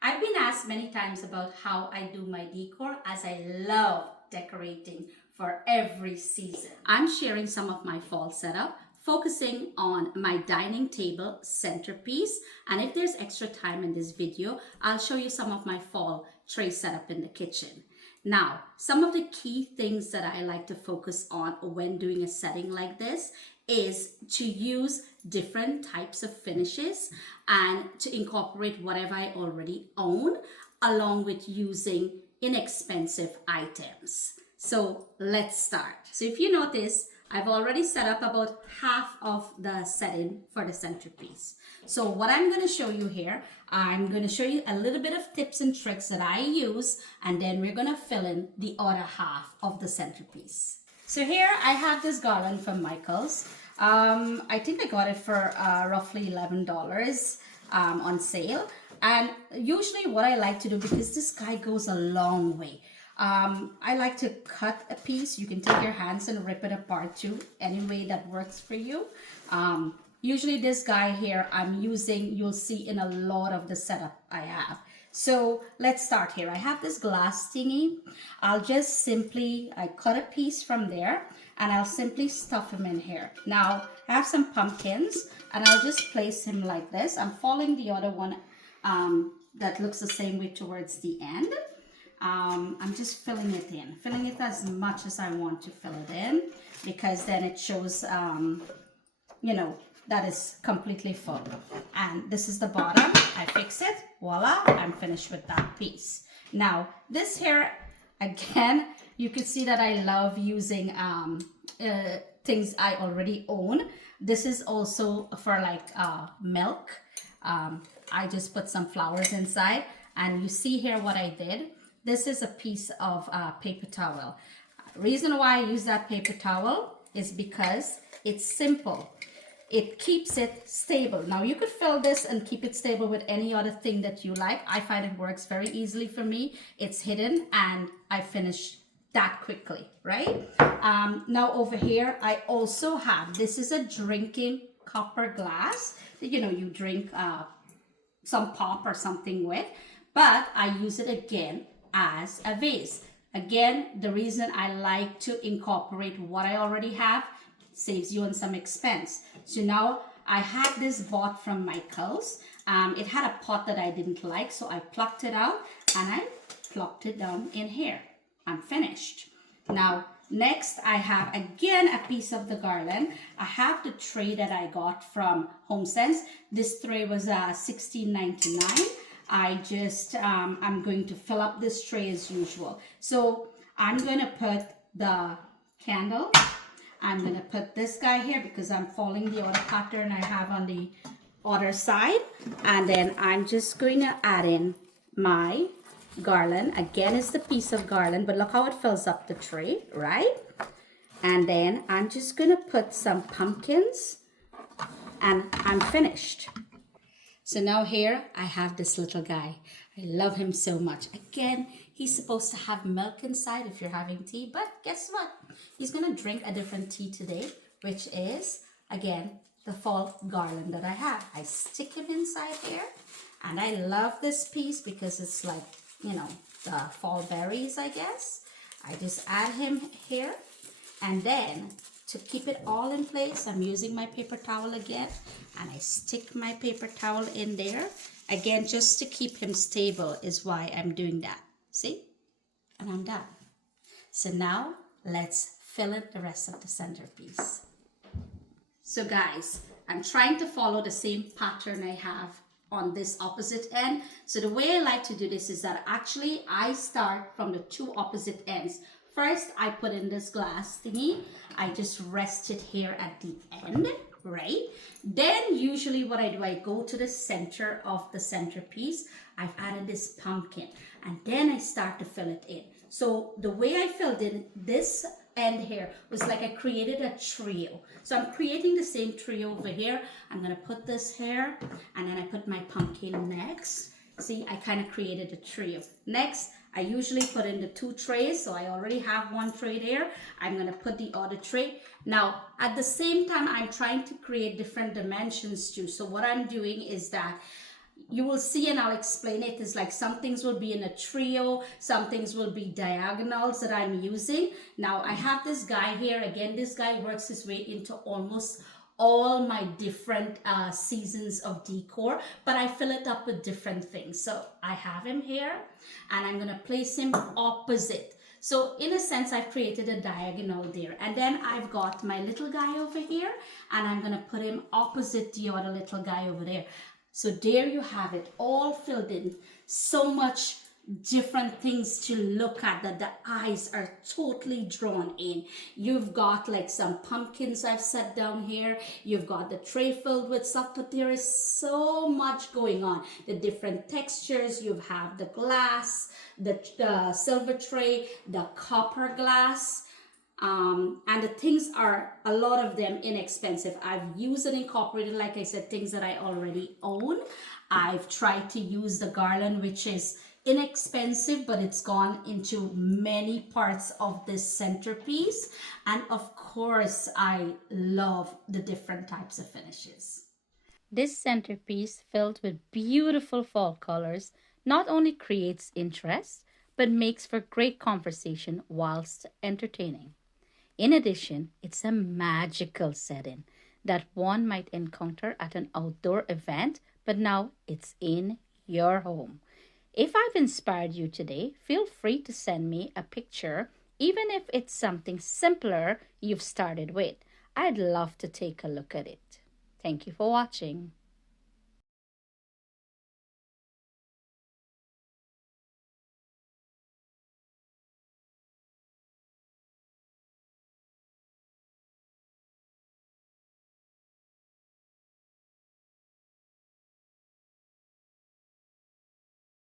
I've been asked many times about how I do my decor, as I love decorating for every season. I'm sharing some of my fall setup, focusing on my dining table centerpiece. And if there's extra time in this video, I'll show you some of my fall tray setup in the kitchen. Now, some of the key things that I like to focus on when doing a setting like this is to use different types of finishes and to incorporate whatever I already own, along with using inexpensive items. So let's start. So if you notice, I've already set up about half of the setting for the centerpiece. So what I'm going to show you here, I'm going to show you a little bit of tips and tricks that I use, and then we're going to fill in the other half of the centerpiece. So here I have this garland from Michaels. I think I got it for roughly $11 on sale. And usually what I like to do, because this guy goes a long way, I like to cut a piece. You can take your hands and rip it apart too, any way that works for you. Usually this guy here I'm using, you'll see in a lot of the setup I have. So let's start here. I have this glass thingy. I'll just simply, I cut a piece from there and I'll simply stuff him in here. Now I have some pumpkins and I'll just place him like this. I'm following the other one that looks the same way towards the end. I'm just filling it as much as I want to fill it in, because then it shows, you know, that is completely full. And this is the bottom. I fix it. Voila, I'm finished with that piece. Now, this here, again, you can see that I love using things I already own. This is also for like milk. I just put some flowers inside. And you see here what I did. This is a piece of paper towel. Reason why I use that paper towel is because it's simple. It keeps it stable. Now you could fill this and keep it stable with any other thing that you like. I find it works very easily for me. It's hidden and I finish that quickly, right? Now over here, I also have, this is a drinking copper glass that, you know, you drink some pop or something with, but I use it again as a vase. Again, the reason I like to incorporate what I already have, saves you on some expense. So now I had this bought from Michaels. It had a pot that I didn't like, so I plucked it out and I plopped it down in here. I'm finished. Now next I have again a piece of the garland. I have the tray that I got from HomeSense. This tray was $16.99. I just I'm going to fill up this tray as usual. So I'm going to put the candle. I'm going to put this guy here because I'm following the other pattern I have on the other side. And then I'm just going to add in my garland. Again, it's the piece of garland, but look how it fills up the tray, right? And then I'm just going to put some pumpkins and I'm finished. So now here I have this little guy. I love him so much. Again, he's supposed to have milk inside if you're having tea, but guess what? He's gonna drink a different tea today, which is, again, the fall garland that I have. I stick him inside here, and I love this piece because it's like, you know, the fall berries, I guess. I just add him here, and then to keep it all in place, I'm using my paper towel again, and I stick my paper towel in there. Again, just to keep him stable is why I'm doing that. See? And I'm done. So now, let's fill in the rest of the centerpiece. So guys, I'm trying to follow the same pattern I have on this opposite end. So the way I like to do this is that actually I start from the two opposite ends. First, I put in this glass thingy. I just rest it here at the end, right? Then usually what I do, I go to the center of the centerpiece. I've added this pumpkin and then I start to fill it in. So the way I filled in this end here was like I created a trio. So I'm creating the same trio over here. I'm gonna put this here and then I put my pumpkin next. See, I kind of created a trio. Next, I usually put in the two trays, so I already have one tray there. I'm going to put the other tray. Now, at the same time, I'm trying to create different dimensions too. So what I'm doing is that you will see, and I'll explain it, is like some things will be in a trio, some things will be diagonals that I'm using. Now I have this guy here. Again, this guy works his way into almost all my different seasons of decor, but I fill it up with different things. So I have him here, and I'm gonna place him opposite. So in a sense, I've created a diagonal there. And then I've got my little guy over here, and I'm gonna put him opposite the other little guy over there. So there you have it, all filled in. So much different things to look at that the eyes are totally drawn in. You've got like some pumpkins I've set down here. You've got the tray filled with stuff, but there is so much going on. The different textures, you have the glass, the silver tray, the copper glass. And the things are, a lot of them, inexpensive. I've used and incorporated, like I said, things that I already own. I've tried to use the garland, which is inexpensive, but it's gone into many parts of this centerpiece. And of course, I love the different types of finishes. This centerpiece, filled with beautiful fall colors, not only creates interest, but makes for great conversation whilst entertaining. In addition, it's a magical setting that one might encounter at an outdoor event, but now it's in your home. If I've inspired you today, feel free to send me a picture, even if it's something simpler you've started with. I'd love to take a look at it. Thank you for watching.